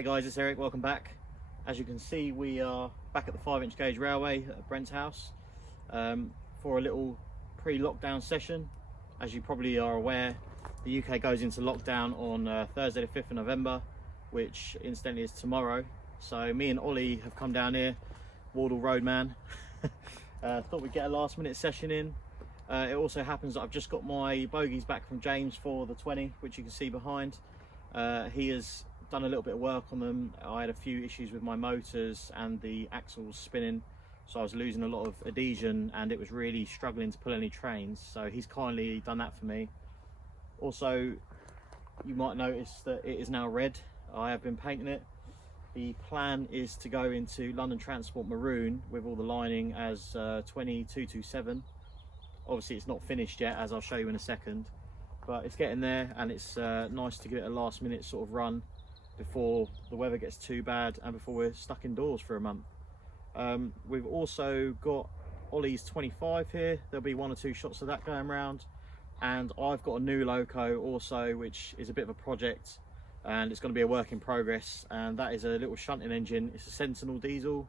Hey guys, it's Eric, welcome back. As you can see, we are back at the 5-inch gauge railway at Brent House for a little pre-lockdown session. As you probably are aware, the UK goes into lockdown on Thursday the 5th of November, which incidentally is tomorrow. So me and Ollie have come down here, Wardle Roadman. Thought we'd get a last minute session in. It also happens that I've just got my bogies back from James for the 20, which you can see behind. He has done a little bit of work on them. I had a few issues with my motors and the axles spinning, so I was losing a lot of adhesion and it was really struggling to pull any trains, so he's kindly done that for me. Also, you might notice that it is now red. I have been painting it. The plan is to go into London Transport Maroon with all the lining as 20227. Obviously it's not finished yet, as I'll show you in a second, but it's getting there, and it's nice to give it a last minute sort of run before the weather gets too bad and before we're stuck indoors for a month. We've also got Ollie's 25 here. There'll be 1 or 2 shots of that going around, and I've got a new loco also, which is a bit of a project and it's going to be a work in progress, and that is a little shunting engine. It's a Sentinel diesel,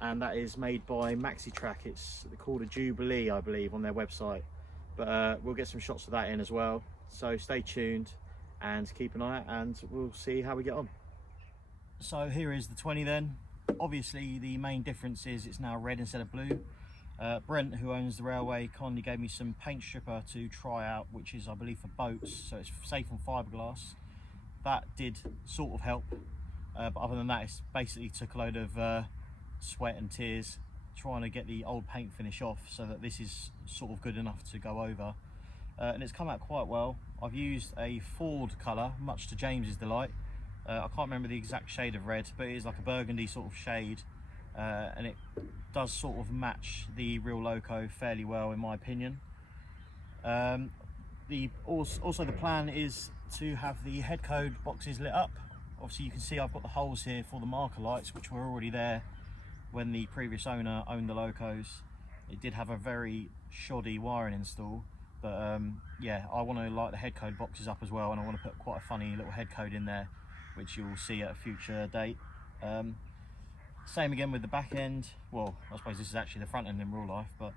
and that is made by Maxi-Track. It's called a Jubilee, I believe, on their website, but we'll get some shots of that in as well, so stay tuned and keep an eye out and we'll see how we get on. So here is the 20 then. Obviously the main difference is it's now red instead of blue. Brent, who owns the railway, kindly gave me some paint stripper to try out, which is I believe for boats, so it's safe on fiberglass. That did sort of help, but other than that it's basically took a load of sweat and tears trying to get the old paint finish off so that this is sort of good enough to go over, and it's come out quite well. I've used a Ford colour, much to James's delight. I can't remember the exact shade of red, but it is like a burgundy sort of shade, and it does sort of match the real loco fairly well in my opinion. Also the plan is to have the head code boxes lit up. Obviously you can see I've got the holes here for the marker lights, which were already there when the previous owner owned the locos. It did have a very shoddy wiring install, but yeah, I want to light the head code boxes up as well, and I want to put quite a funny little head code in there, which you'll see at a future date. Same again with the back end. Well, I suppose this is actually the front end in real life, but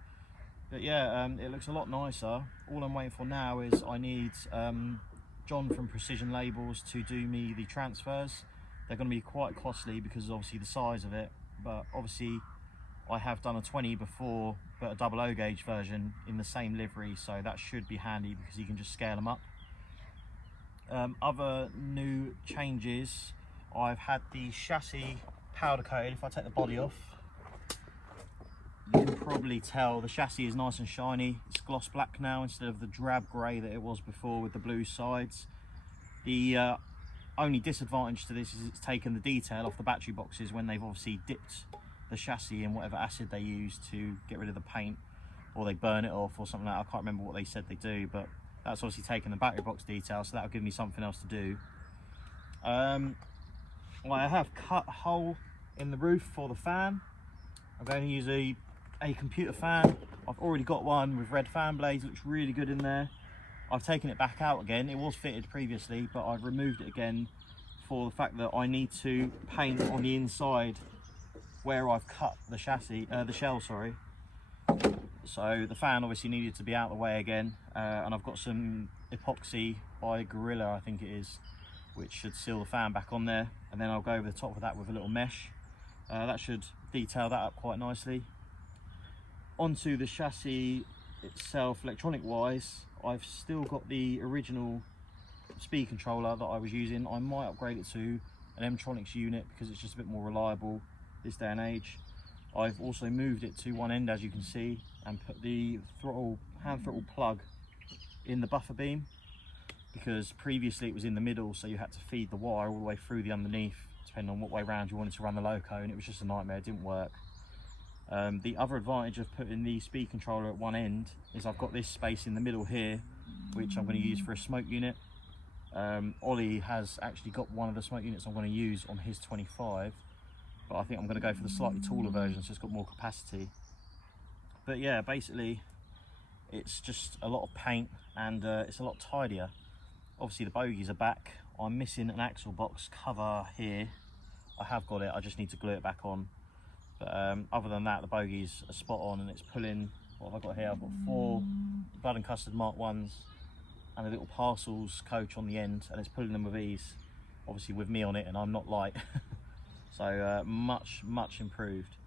yeah, it looks a lot nicer. All I'm waiting for now is I need John from Precision Labels to do me the transfers. They're going to be quite costly because obviously the size of it, but obviously I have done a 20 before, but a double O gauge version in the same livery, so that should be handy because you can just scale them up. Other new changes, I've had the chassis powder coated. If I take the body off, you can probably tell the chassis is nice and shiny. It's gloss black now instead of the drab grey that it was before with the blue sides. The only disadvantage to this is it's taken the detail off the battery boxes when they've obviously dipped the chassis in whatever acid they use to get rid of the paint, or they burn it off or something like that. I can't remember what they said they do, but that's obviously taken the battery box detail, so that'll give me something else to do. Well, I have cut a hole in the roof for the fan. I'm going to use a computer fan. I've already got one with red fan blades, looks really good in there. I've taken it back out again. It was fitted previously, but I've removed it again for the fact that I need to paint on the inside where I've cut the chassis, the shell, sorry. So the fan obviously needed to be out of the way again, and I've got some epoxy by Gorilla, I think it is, which should seal the fan back on there, and then I'll go over the top of that with a little mesh. That should detail that up quite nicely. Onto the chassis itself, electronic wise, I've still got the original speed controller that I was using. I might upgrade it to an M-Tronics unit because it's just a bit more reliable this day and age. I've also moved it to one end, as you can see, and put the hand throttle plug in the buffer beam, because previously it was in the middle, so you had to feed the wire all the way through the underneath depending on what way round you wanted to run the loco, and it was just a nightmare. It didn't work. The other advantage of putting the speed controller at one end is I've got this space in the middle here, which I'm going to use for a smoke unit. Ollie has actually got one of the smoke units I'm going to use on his 25, but I think I'm going to go for the slightly taller version, so it's got more capacity. But yeah, basically it's just a lot of paint, and it's a lot tidier. Obviously the bogies are back I'm missing an axle box cover here. I have got it, I just need to glue it back on. But other than that, the bogies are spot on, and it's pulling, what have I got here? I've got 4 Blood and Custard Mark 1s and a little parcels coach on the end, and it's pulling them with ease. Obviously with me on it, and I'm not light. So much improved.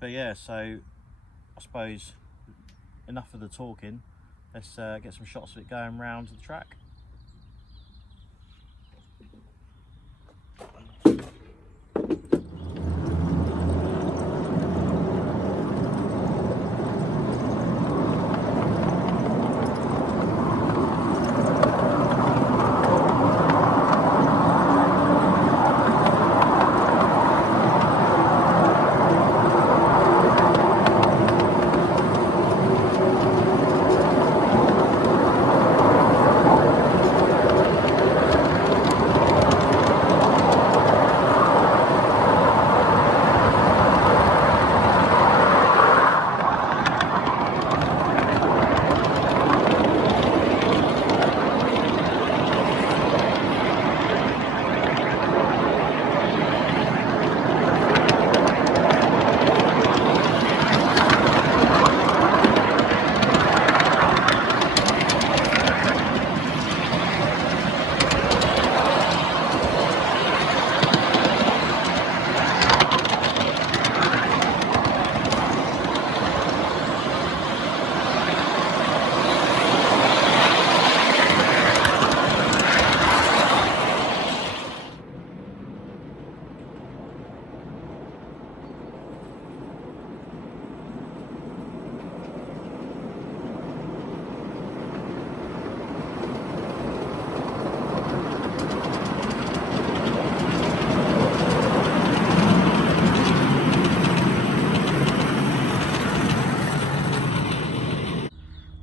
But yeah, so I suppose enough of the talking. Let's get some shots of it going round the track.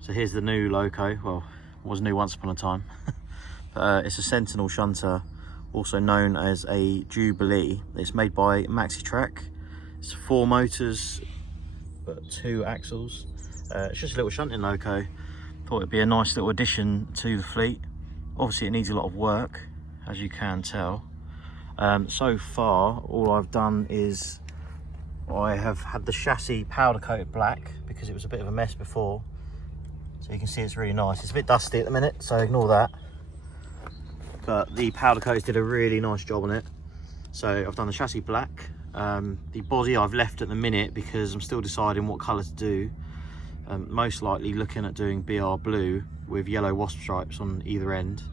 So here's the new loco. Well, it was new once upon a time. But, it's a Sentinel shunter, also known as a Jubilee. It's made by Maxi-Track. It's 4 motors, but 2 axles. It's just a little shunting loco. Thought it'd be a nice little addition to the fleet. Obviously it needs a lot of work, as you can tell. So far, all I've done is I have had the chassis powder coated black because it was a bit of a mess before. So you can see it's really nice. It's a bit dusty at the minute, so ignore that. But the powder coats did a really nice job on it. So I've done the chassis black. The body I've left at the minute because I'm still deciding what colour to do. Most likely looking at doing BR blue with yellow wasp stripes on either end,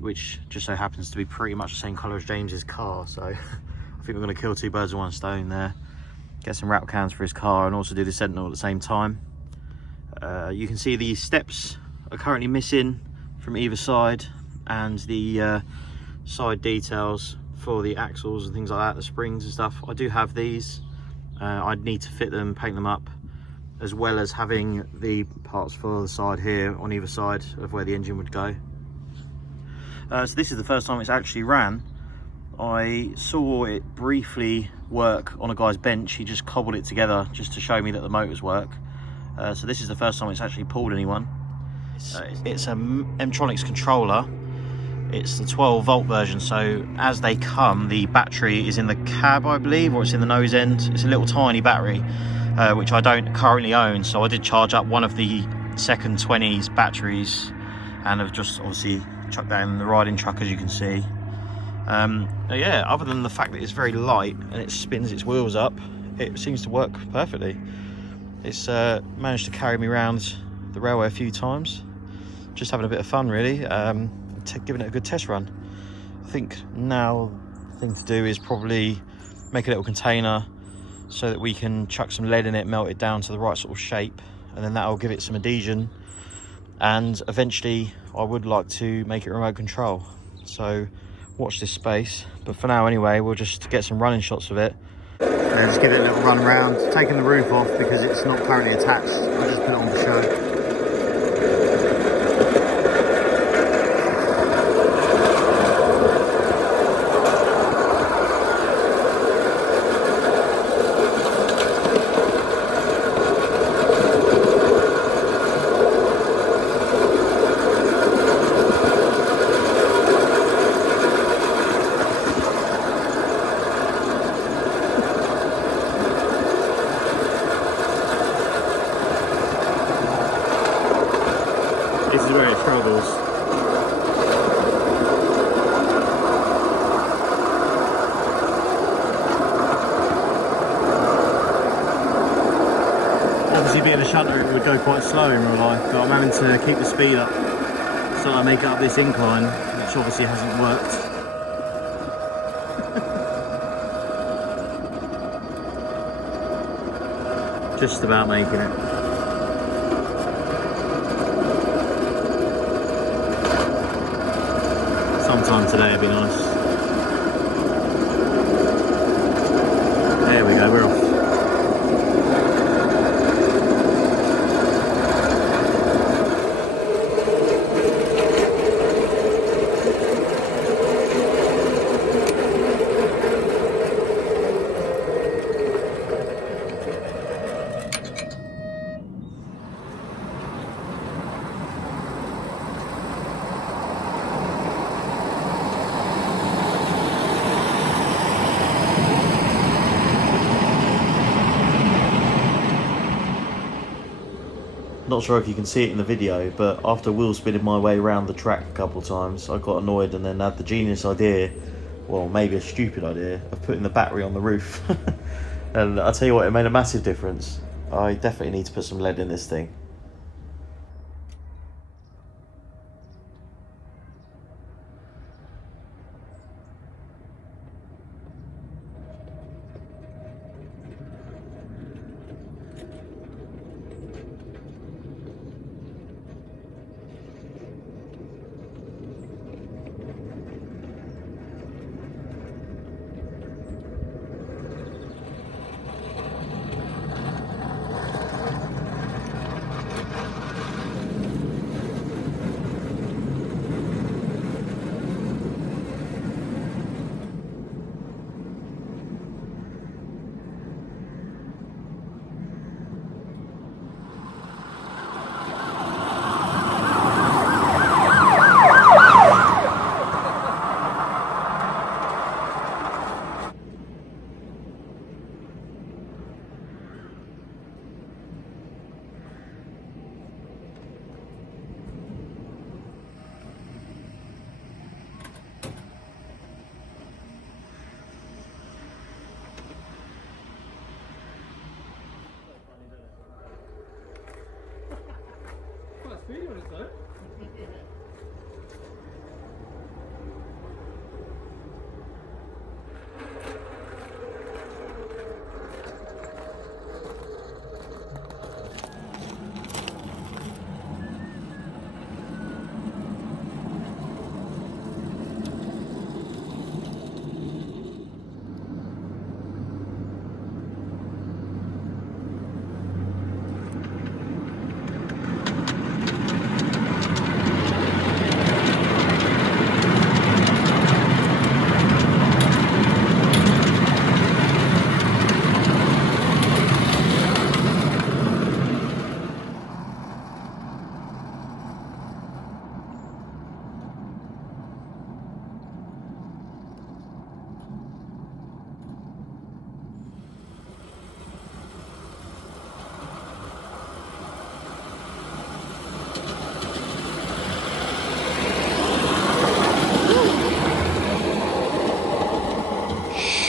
which just so happens to be pretty much the same colour as James's car. So I think we're going to kill 2 birds with 1 stone there. Get some wrap cans for his car and also do the Sentinel at the same time. You can see the steps are currently missing from either side, and the side details for the axles and things like that, the springs and stuff. I do have these. I'd need to fit them, paint them up, as well as having the parts for the side here on either side of where the engine would go. So this is the first time it's actually ran. I saw it briefly work on a guy's bench. He just cobbled it together just to show me that the motors work. So this is the first time it's actually pulled anyone. It's a M-Tronics controller. It's the 12 volt version, so as they come, the battery is in the cab, I believe, or it's in the nose end. It's a little tiny battery, which I don't currently own, so I did charge up one of the second 20's batteries and have just obviously chucked that in the riding truck, as you can see. Yeah, other than the fact that it's very light and it spins its wheels up, it seems to work perfectly. It's managed to carry me around the railway a few times, just having a bit of fun really, giving it a good test run. I think now the thing to do is probably make a little container so that we can chuck some lead in it, melt it down to the right sort of shape, and then that'll give it some adhesion, and eventually I would like to make it remote control. So watch this space, but for now anyway, we'll just get some running shots of it. Just give it a little run around, taking the roof off because it's not currently attached. I just put it on for show. This is where it struggles. Obviously being a shunter it would go quite slow in real life, but I'm having to keep the speed up so I make it up this incline, which obviously hasn't worked. Just about making it. Sometime today would be nice. There we go, we're off. Not sure if you can see it in the video, but after wheel spinning my way around the track a couple of times, I got annoyed and then had the genius idea, well maybe a stupid idea, of putting the battery on the roof. And I'll tell you what, it made a massive difference. I definitely need to put some lead in this thing.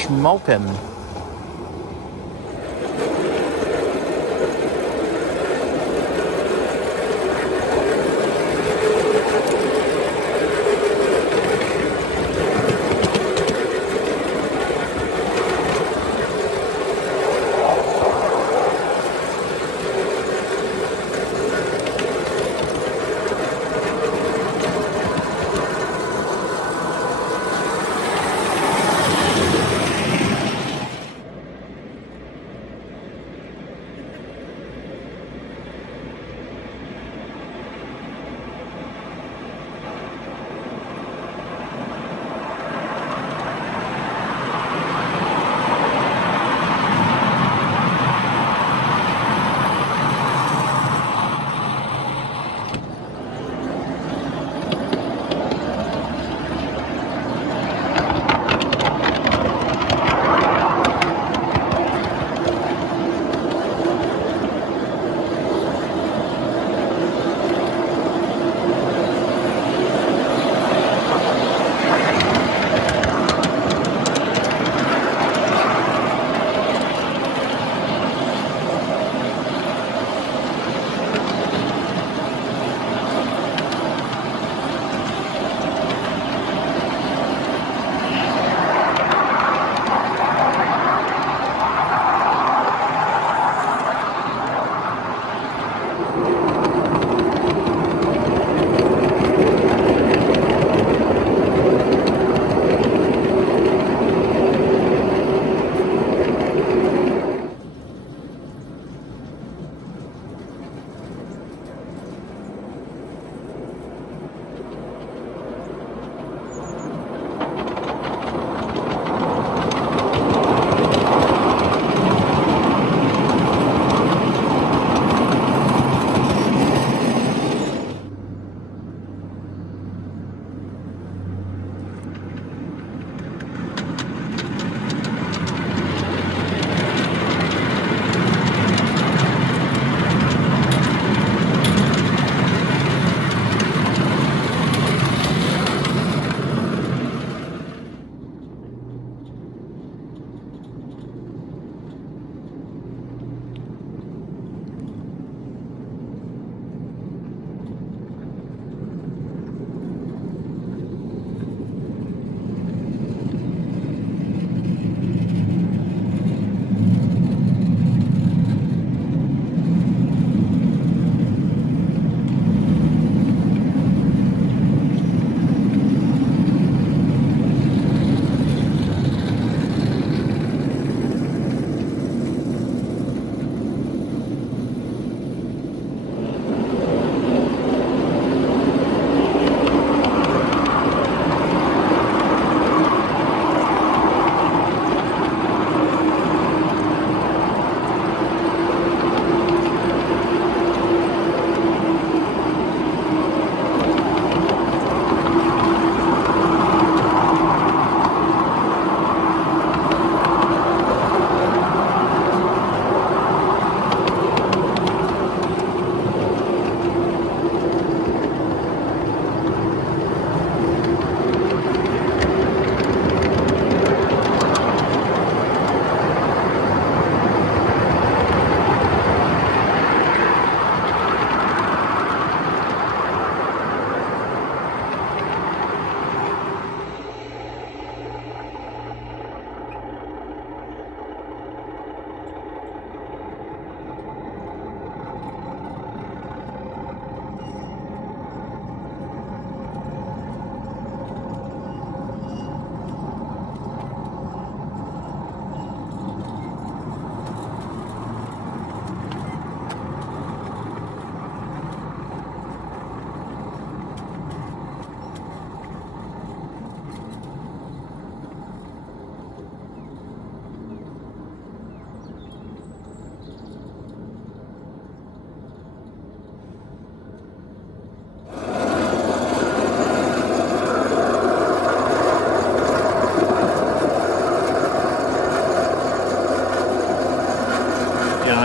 Smoking.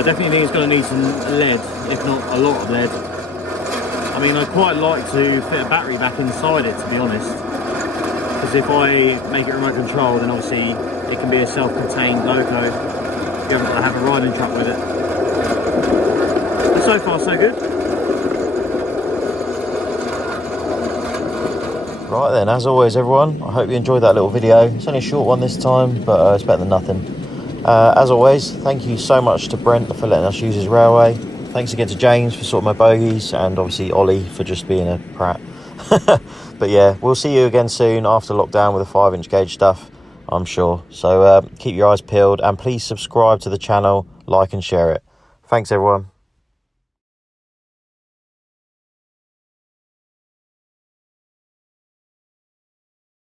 definitely think it's going to need some lead, if not a lot of lead. I mean, I'd quite like to fit a battery back inside it, to be honest, because if I make it remote control, then obviously it can be a self-contained loco. You haven't got to have a riding truck with it. But so far, so good. Right then, as always everyone, I hope you enjoyed that little video. It's only a short one this time, but it's better than nothing. As always, thank you so much to Brent for letting us use his railway. Thanks again to James for sorting my bogies, and obviously Ollie for just being a prat. But yeah, we'll see you again soon after lockdown with the 5-inch gauge stuff, I'm sure. So keep your eyes peeled and please subscribe to the channel, like and share it. Thanks everyone.